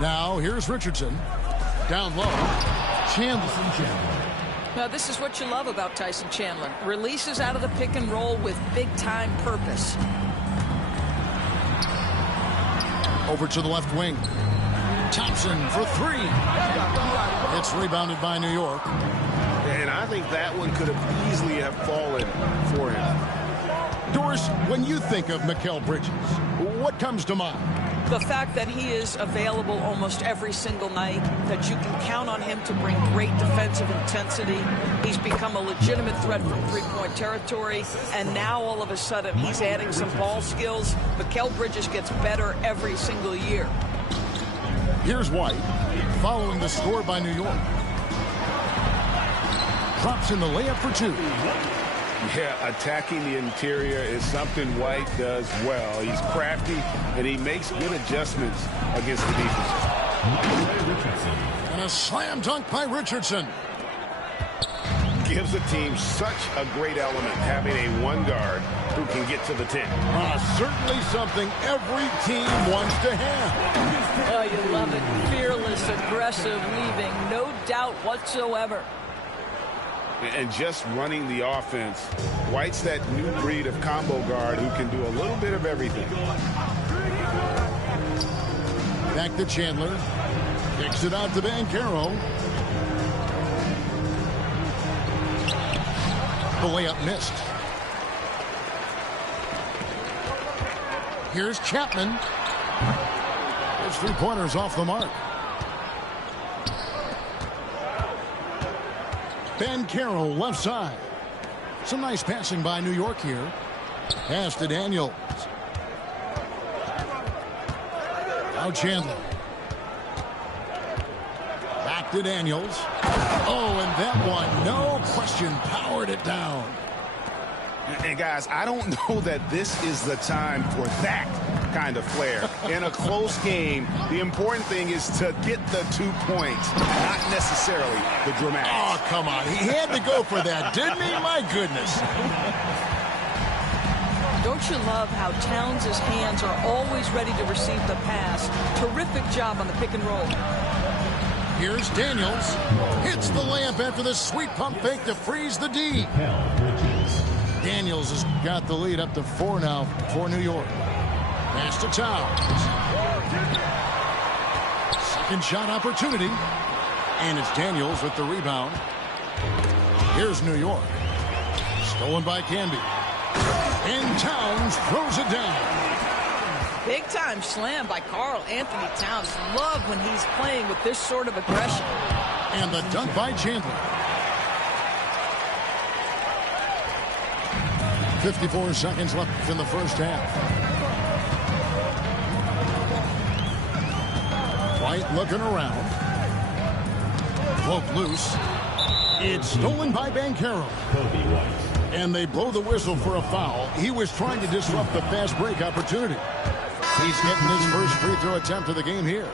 Now here's Richardson. Down low. Chandler. Now, this is what you love about Tyson Chandler. Releases out of the pick and roll with big-time purpose. Over to the left wing. Thompson for three. It's rebounded by New York. And I think that one could have easily have fallen for him. Doris, when you think of Mikal Bridges, what comes to mind? The fact that he is available almost every single night, that you can count on him to bring great defensive intensity. He's become a legitimate threat from three-point territory, and now all of a sudden he's adding some ball skills. Mikal Bridges gets better every single year. Here's White, following the score by New York. Drops in the layup for two. Yeah, attacking the interior is something White does well. He's crafty, and he makes good adjustments against the defense. And a slam dunk by Richardson. Gives the team such a great element, having a one guard who can get to the 10. Certainly something every team wants to have. Oh, you love it. Fearless, aggressive, leaving no doubt whatsoever. And just running the offense, White's that new breed of combo guard who can do a little bit of everything. Back to Chandler. Kicks it out to Banchero. The layup missed. Here's Chapman. His three-pointers off the mark. Banchero left side. Some nice passing by New York here. Pass to Daniels. Now Chandler. Back to Daniels. Oh, and that one, no question, powered it down. And guys, I don't know that this is the time for that kind of flair. In a close game, the important thing is to get the 2 points, not necessarily the dramatic. Oh, come on. He had to go for that, didn't he? My goodness. Don't you love how Towns' hands are always ready to receive the pass? Terrific job on the pick and roll. Here's Daniels. Hits the layup after the sweet pump fake to freeze the D. Daniels has got the lead up to 4 now for New York. Pass to Towns. Second shot opportunity. And it's Daniels with the rebound. Here's New York. Stolen by Canby. And Towns throws it down. Big time slam by Karl Anthony Towns. Love when he's playing with this sort of aggression. And the dunk by Chandler. 54 seconds left in the first half. White looking around. Float loose. It's stolen by Banchero. And they blow the whistle for a foul. He was trying to disrupt the fast break opportunity. He's getting his first free throw attempt of the game here.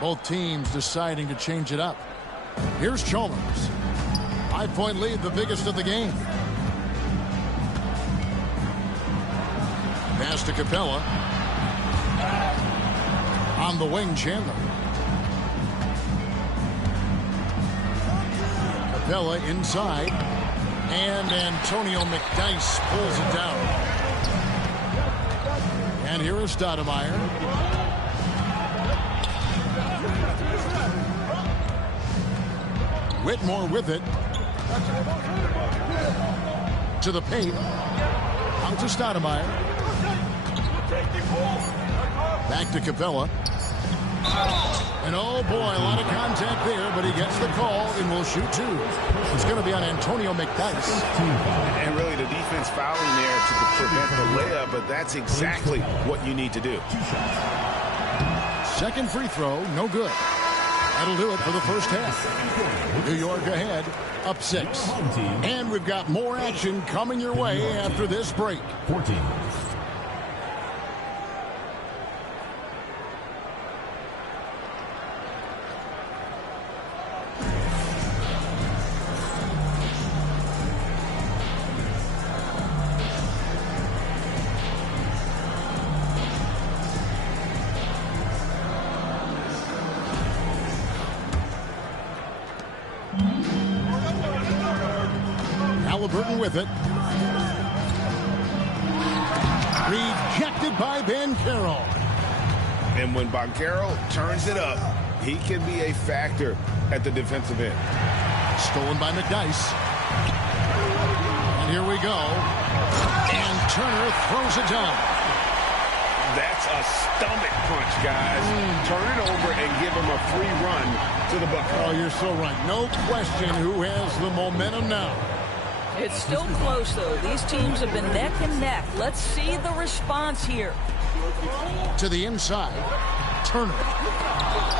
Both teams deciding to change it up. Here's Chalmers. 5-point lead, the biggest of the game. Pass to Capella. On the wing, Chandler. Capella inside. And Antonio McDyess pulls it down. And here is Stoudemire. Whitmore with it. To the paint. Out to Stoudemire. Back to Capella. And oh boy, a lot of contact there, but he gets the call and will shoot two. It's going to be on Antonio McDyess. And really the defense fouling there to prevent the layup, but that's exactly what you need to do. Second free throw, no good. That'll do it for the first half. New York ahead, up 6. And we've got more action coming your way after this break. 14. Halliburton with it. Rejected by Banchero. And when Banchero turns it up, he can be a factor at the defensive end. Stolen by McDyess. And here we go. And Turner throws it down. That's a stomach punch, guys. Turn it over and give him a free run to the bucket. Oh, you're so right. No question who has the momentum now. It's still close, though. These teams have been neck and neck. Let's see the response here. To the inside. Turner.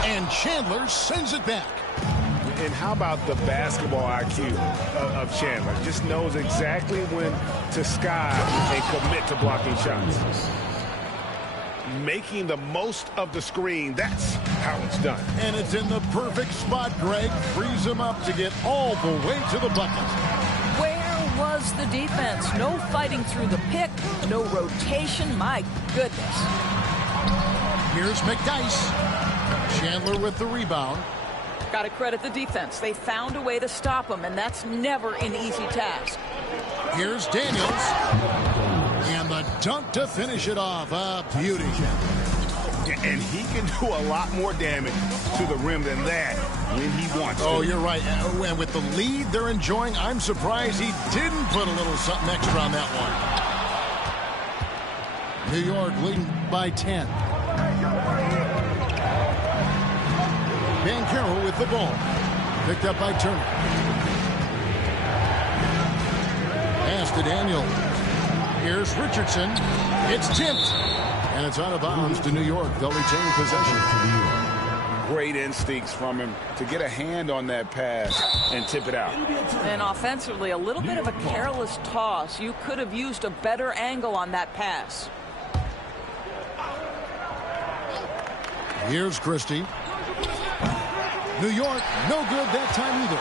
And Chandler sends it back. And how about the basketball IQ of Chandler? Just knows exactly when to sky and commit to blocking shots. Making the most of the screen, that's how it's done. And it's in the perfect spot, Greg. Frees him up to get all the way to the bucket. Where was the defense? No fighting through the pick, no rotation. My goodness. Here's McDyess. Chandler with the rebound. Got to credit the defense. They found a way to stop him, and that's never an easy task. Here's Daniels. And the dunk to finish it off. A beauty. And he can do a lot more damage to the rim than that when he wants to. Oh, you're right. And with the lead they're enjoying, I'm surprised he didn't put a little something extra on that one. New York leading by 10. Banchero with the ball. Picked up by Turner. Pass to Daniel. Here's Richardson. It's tipped. And it's out of bounds to New York. They'll retain possession. Great instincts from him to get a hand on that pass and tip it out. And offensively, a little bit of a careless toss. You could have used a better angle on that pass. Here's Christie. New York, no good that time either.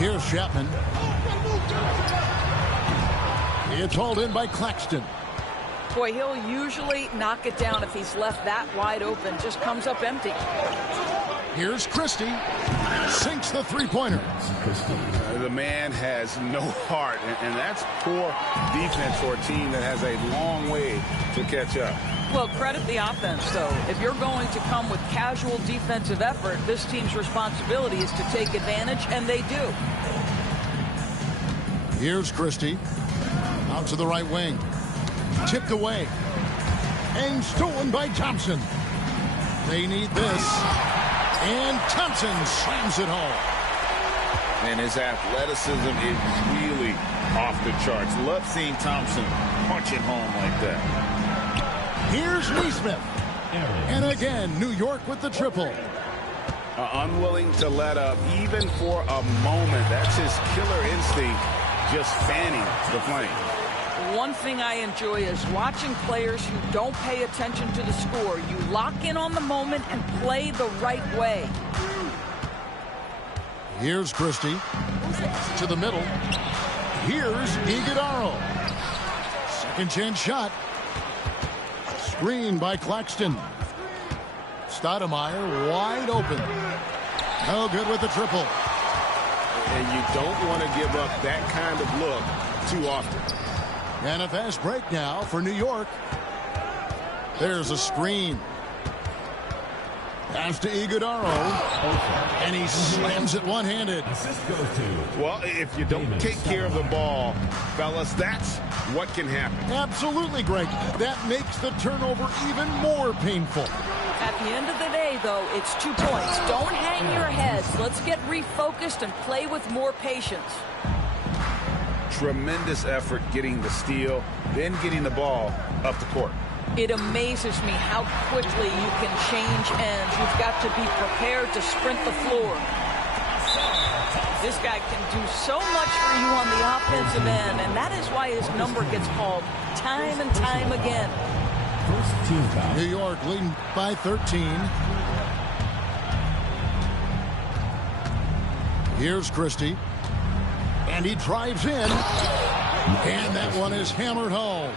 Here's Chapman. It's hauled in by Claxton. Boy, he'll usually knock it down if he's left that wide open. Just comes up empty. Here's Christie. Sinks the three-pointer. The man has no heart, and that's poor defense for a team that has a long way to catch up. Well, credit the offense, though. If you're going to come with casual defensive effort, this team's responsibility is to take advantage, and they do. Here's Christie. Out to the right wing. Tipped away. And stolen by Thompson. They need this. And Thompson slams it home. And his athleticism is really off the charts. Love seeing Thompson punch it home like that. Here's Neesmith. And again, New York with the triple. Unwilling to let up even for a moment. That's his killer instinct, just fanning the flame. One thing I enjoy is watching players who don't pay attention to the score. You lock in on the moment and play the right way. Here's Christie. To the middle. Here's Iguodaro. Second chance shot. Screen by Claxton. Stoudemire wide open. No good with the triple. And you don't want to give up that kind of look too often. And a fast break now for New York. There's a screen. Pass to Iguodaro. And he slams it one-handed. Well, if you don't take care of the ball, fellas, that's what can happen. Absolutely, Greg. That makes the turnover even more painful. At the end of the day, though, it's 2 points. Don't hang your heads. Let's get refocused and play with more patience. Tremendous effort getting the steal, then getting the ball up the court. It amazes me how quickly you can change ends. You've got to be prepared to sprint the floor. This guy can do so much for you on the offensive end, and that is why his number gets called time and time again. New York leading by 13. Here's Christie. And he drives in. And that one is hammered home.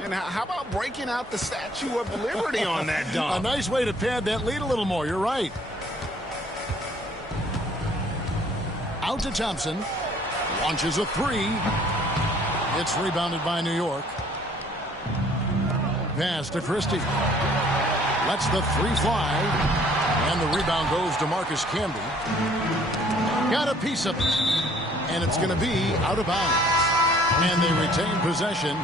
And how about breaking out the Statue of Liberty on that dunk? A nice way to pad that lead a little more. You're right. Out to Thompson. Launches a three. It's rebounded by New York. Pass to Christie. Lets the three fly. And the rebound goes to Marcus Camby. Got a piece of it. And it's going to be out of bounds. And they retain possession.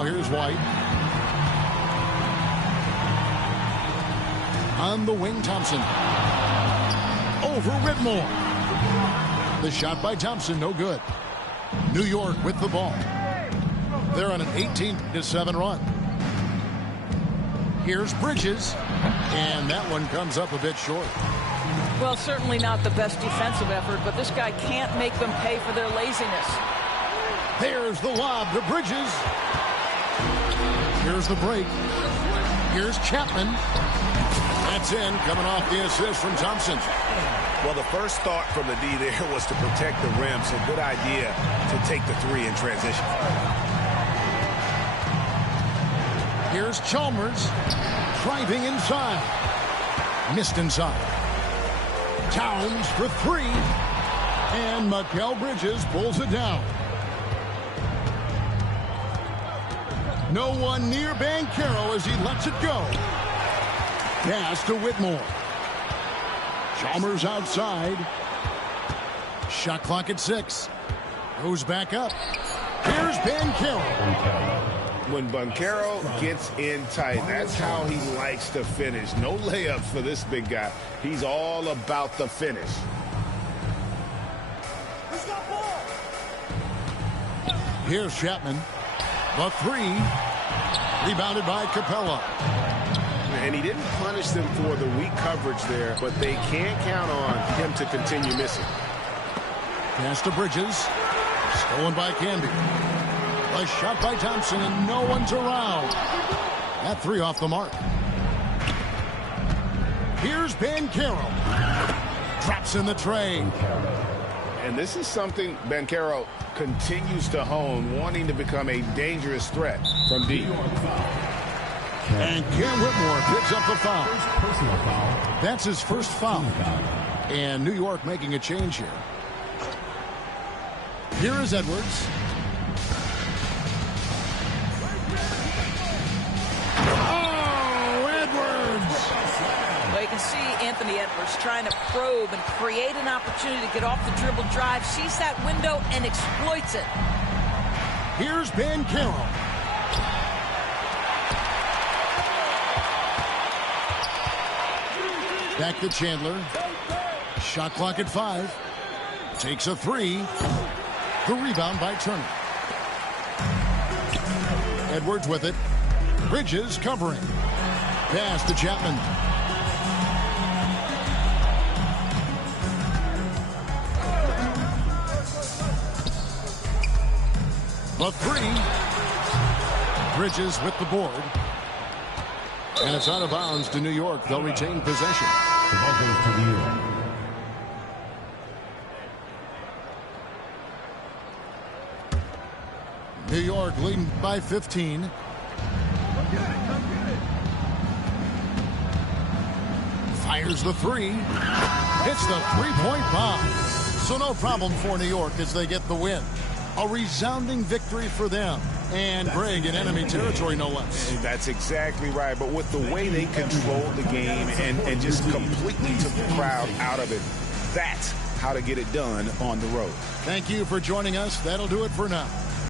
Now here's White. On the wing, Thompson. Over Whitmore. The shot by Thompson, no good. New York with the ball. They're on an 18-7 run. Here's Bridges. And that one comes up a bit short. Well, certainly not the best defensive effort, but this guy can't make them pay for their laziness. There's the lob to Bridges. Here's the break. Here's Chapman. That's in, coming off the assist from Thompson. Well, the first thought from the D there was to protect the rim, so good idea to take the three in transition. Here's Chalmers driving inside. Missed inside. Towns for three. And Mikal Bridges pulls it down. No one near Banchero as he lets it go. Pass to Whitmore. Chalmers outside. Shot clock at 6. Goes back up. Here's Banchero. When Banchero gets in tight, that's how he likes to finish. No layups for this big guy. He's all about the finish. Here's Chapman. The three. Rebounded by Capella. And he didn't punish them for the weak coverage there, but they can't count on him to continue missing. Pass to Bridges. Stolen by Camby. A shot by Thompson, and no one's around. That three off the mark. Here's Banchero. Drops in the tray. And this is something Banchero continues to hone, wanting to become a dangerous threat from deep. And Cam Whitmore picks up the foul. That's his first foul. And New York making a change here. Here is Edwards. Oh, Edwards! Well, you can see Anthony Edwards trying to probe and create an opportunity to get off the dribble drive, sees that window and exploits it. Here's Banchero. Back to Chandler. Shot clock at 5. Takes a three. The rebound by Turner. Edwards with it. Bridges covering. Pass to Chapman. The three. Bridges with the board. And it's out of bounds to New York. They'll retain possession. The ball goes to New York. New York leading by 15. Fires the three. Hits the three-point bomb. So no problem for New York as they get the win. A resounding victory for them. And Greg in enemy territory, no less. That's exactly right. But with the way they controlled the game and just completely took the crowd out of it, that's how to get it done on the road. Thank you for joining us. That'll do it for now.